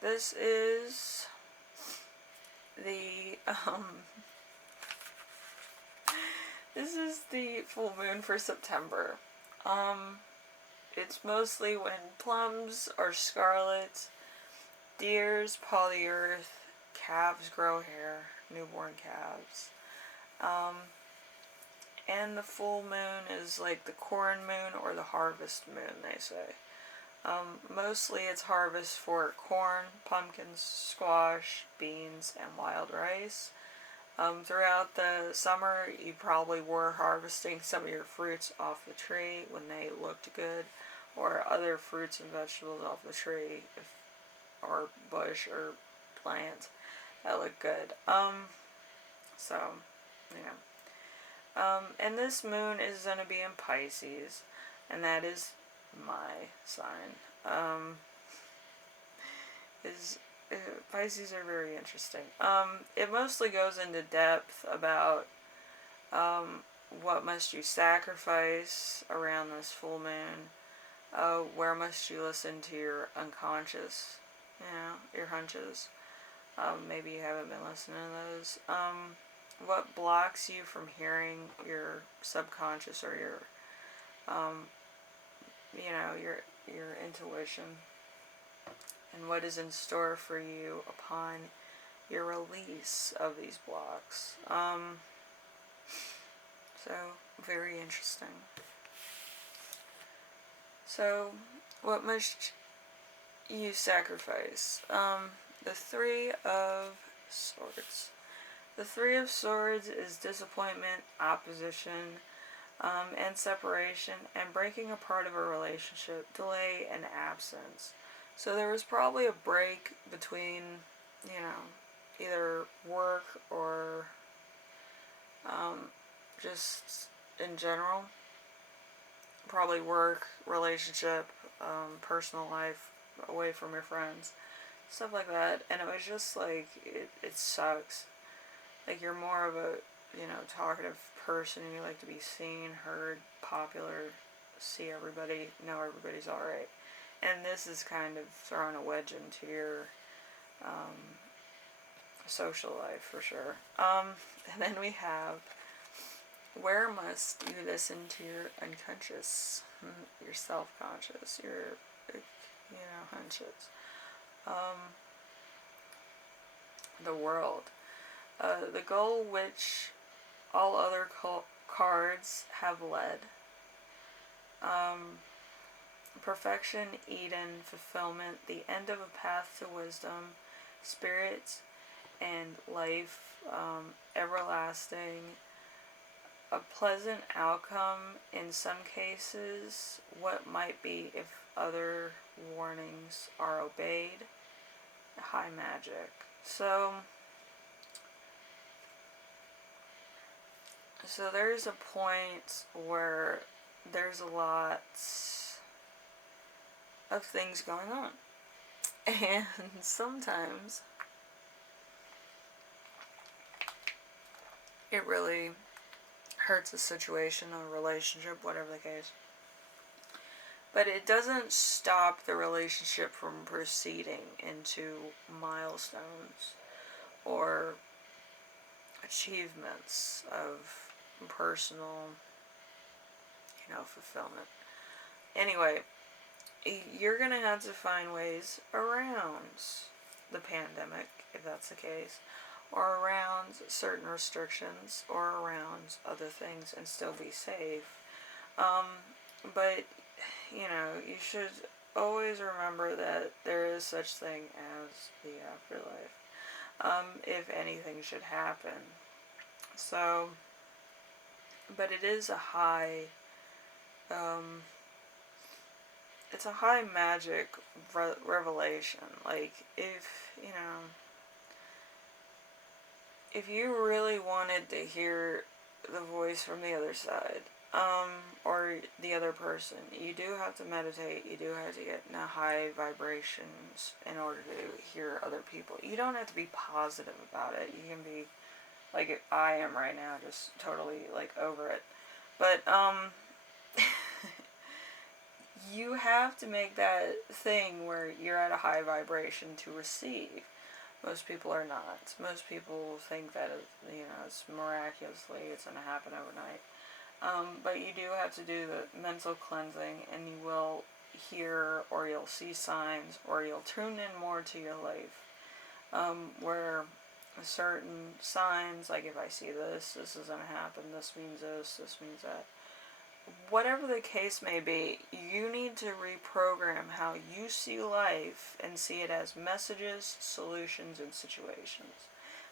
this is the, this is the full moon for September. It's mostly when plums are scarlet, deers paw the earth, calves grow hair, newborn calves. And the full moon is like the corn moon or the harvest moon, they say. Mostly it's harvest for corn, pumpkins, squash, beans, and wild rice. Throughout the summer, you probably were harvesting some of your fruits off the tree when they looked good, or other fruits and vegetables off the tree, or bush or plant that look good. So, yeah. And this moon is going to be in Pisces, and that is my sign. Pisces are very interesting. It mostly goes into depth about what must you sacrifice around this full moon. Where must you listen to your unconscious, your hunches. Maybe you haven't been listening to those. What blocks you from hearing your subconscious or your your intuition, and what is in store for you upon your release of these blocks. So, very interesting. So, what must you sacrifice? The Three of Swords. The Three of Swords is disappointment, opposition, and separation, and breaking apart of a relationship, delay, and absence. So there was probably a break between, either work or just in general. Probably work, relationship, personal life, away from your friends, stuff like that. And it was just like, it sucks. Like, you're more of a, talkative person, and you like to be seen, heard, popular, see everybody, know everybody's alright. And this is kind of throwing a wedge into your social life, for sure. And then we have, where must you listen to your unconscious, your self-conscious, your, hunches? The world. The goal which all other cards have led. Perfection, Eden, fulfillment, the end of a path to wisdom, spirit, and life, everlasting, a pleasant outcome in some cases, what might be if other warnings are obeyed, high magic. So there's a point where there's a lot of things going on, and sometimes it really hurts a situation or a relationship, whatever the case. But it doesn't stop the relationship from proceeding into milestones or achievements of personal, fulfillment. Anyway, you're going to have to find ways around the pandemic, if that's the case, or around certain restrictions, or around other things, and still be safe. But, you should always remember that there is such thing as the afterlife, if anything should happen. So, but it is a high, it's a high magic revelation. Like, if you really wanted to hear the voice from the other side, or the other person, you do have to meditate, you do have to get in a high vibrations in order to hear other people. You don't have to be positive about it. You can be, like I am right now, just totally, over it. But, you have to make that thing where you're at a high vibration to receive. Most people are not. Most people think that it's miraculously, it's going to happen overnight. But you do have to do the mental cleansing, and you will hear or you'll see signs or you'll tune in more to your life. Where certain signs, like if I see this is going to happen, this means this means that. Whatever the case may be, you need to reprogram how you see life and see it as messages, solutions, and situations.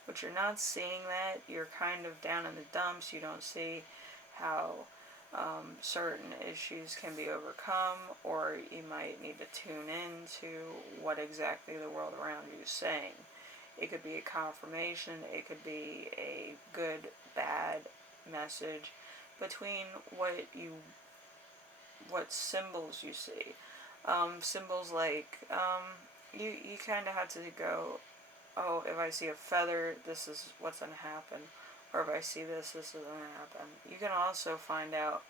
But you're not seeing that. You're kind of down in the dumps. You don't see how certain issues can be overcome, or you might need to tune in to what exactly the world around you is saying. It could be a confirmation. It could be a good, bad message between what symbols you see. Symbols like, you kind of have to go, oh, if I see a feather, this is what's going to happen. Or if I see this is going to happen. You can also find out,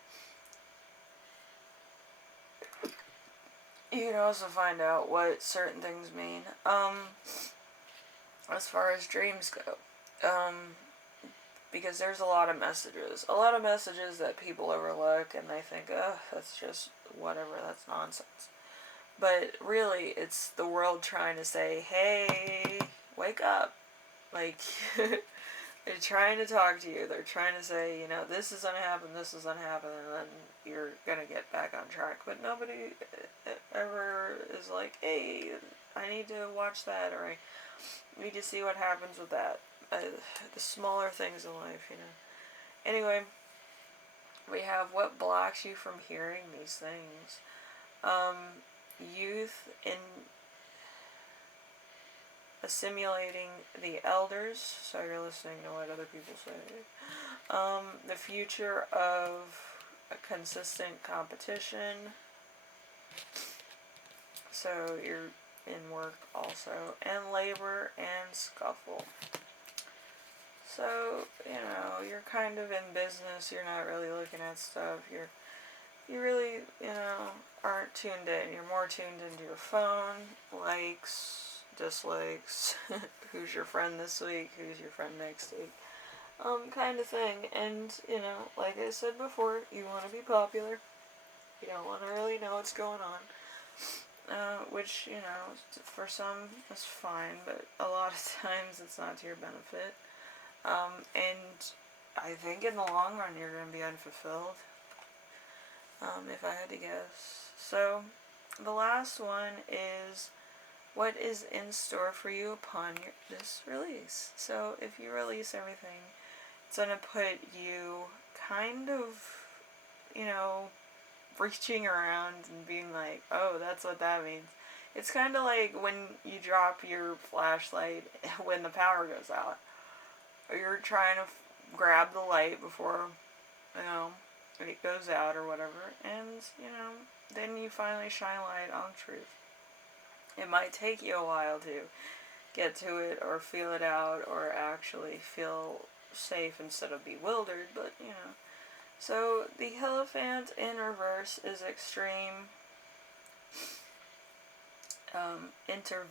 what certain things mean. As far as dreams go. Because there's a lot of messages. A lot of messages that people overlook and they think, oh, that's just whatever, that's nonsense. But really, it's the world trying to say, hey, wake up. Like, they're trying to talk to you. They're trying to say, this is going to happen, this is going to happen, and then you're going to get back on track. But nobody ever is like, hey, I need to watch that, or I need to see what happens with that. The smaller things in life, Anyway, we have what blocks you from hearing these things. Youth in assimilating the elders, so you're listening to what other people say. The future of a consistent competition. So you're in work also. And labor and scuffle. So, you're kind of in business, you're not really looking at stuff, you really, aren't tuned in. You're more tuned into your phone, likes, dislikes, who's your friend this week, who's your friend next week, kind of thing. And, like I said before, you want to be popular, you don't want to really know what's going on, which, for some is fine, but a lot of times it's not to your benefit. And I think in the long run you're going to be unfulfilled, if I had to guess. So, the last one is what is in store for you upon this release. So, if you release everything, it's going to put you kind of, reaching around and being like, oh, that's what that means. It's kind of like when you drop your flashlight when the power goes out. You're trying to grab the light before, it goes out or whatever, and, then you finally shine light on truth. It might take you a while to get to it or feel it out or actually feel safe instead of bewildered, but, So, the Hierophant in reverse is extreme, intervalence.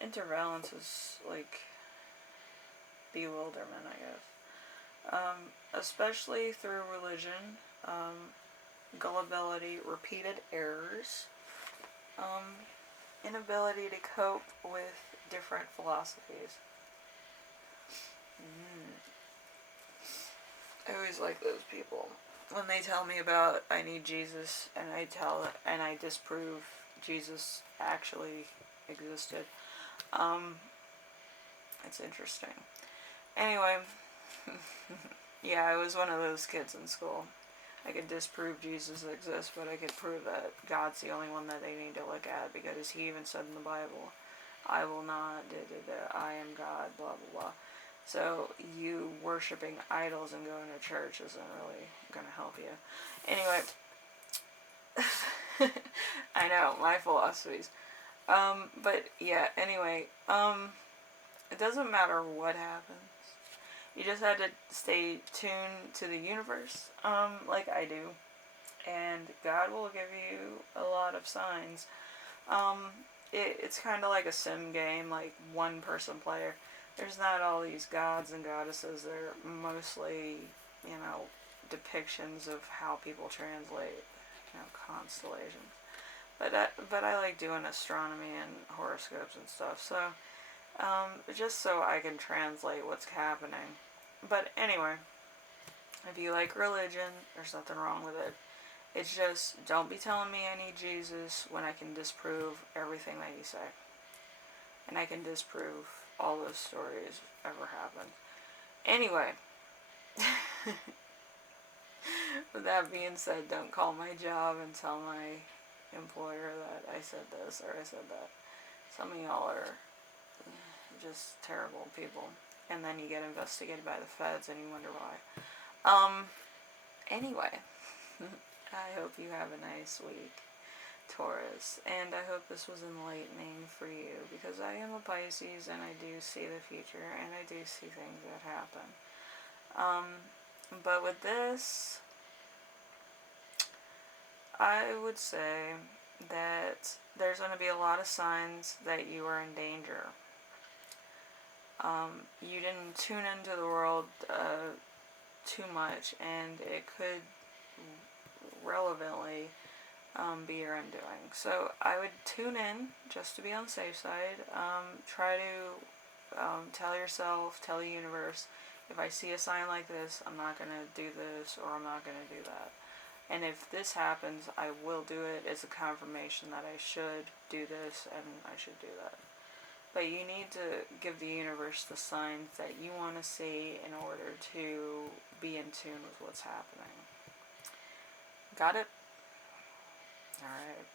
Intervalence is like bewilderment, I guess. Especially through religion, gullibility, repeated errors, inability to cope with different philosophies. I always like those people. When they tell me about I need Jesus, and I disprove Jesus actually existed. It's interesting. Anyway, yeah, I was one of those kids in school. I could disprove Jesus exists, but I could prove that God's the only one that they need to look at, because he even said in the Bible, I will not, I am God, blah, blah, blah. So you worshiping idols and going to church isn't really going to help you. Anyway, I know, my philosophies. But yeah, anyway, it doesn't matter what happens. You just had to stay tuned to the universe, like I do. And God will give you a lot of signs. It's kind of like a sim game, like one person player. There's not all these gods and goddesses. They're mostly, you know, depictions of how people translate, you know, constellations. But I like doing astronomy and horoscopes and stuff. So just so I can translate what's happening. But anyway, if you like religion, there's nothing wrong with it. It's just, don't be telling me I need Jesus when I can disprove everything that you say. And I can disprove all those stories ever happened. Anyway, with that being said, don't call my job and tell my employer that I said this or I said that. Some of y'all are just terrible people. And then you get investigated by the feds and you wonder why. Anyway. I hope you have a nice week, Taurus, and I hope this was enlightening for you, because I am a Pisces and I do see the future and I do see things that happen. But with this, I would say that there's going to be a lot of signs that you are in danger. You didn't tune into the world too much, and it could relevantly be your undoing. So I would tune in just to be on the safe side. Try to tell yourself, tell the universe, if I see a sign like this, I'm not going to do this or I'm not going to do that. And if this happens, I will do it. It's a confirmation that I should do this and I should do that. But you need to give the universe the signs that you want to see in order to be in tune with what's happening. Got it? Alright.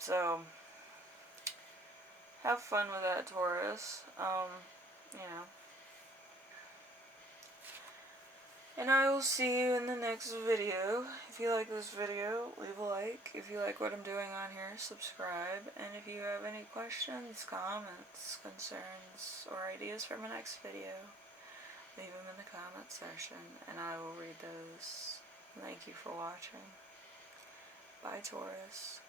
So, have fun with that, Taurus. You know. And I will see you in the next video. If you like this video, leave a like. If you like what I'm doing on here, subscribe. And if you have any questions, comments, concerns, or ideas for my next video, leave them in the comment section and I will read those. Thank you for watching. Bye, Taurus.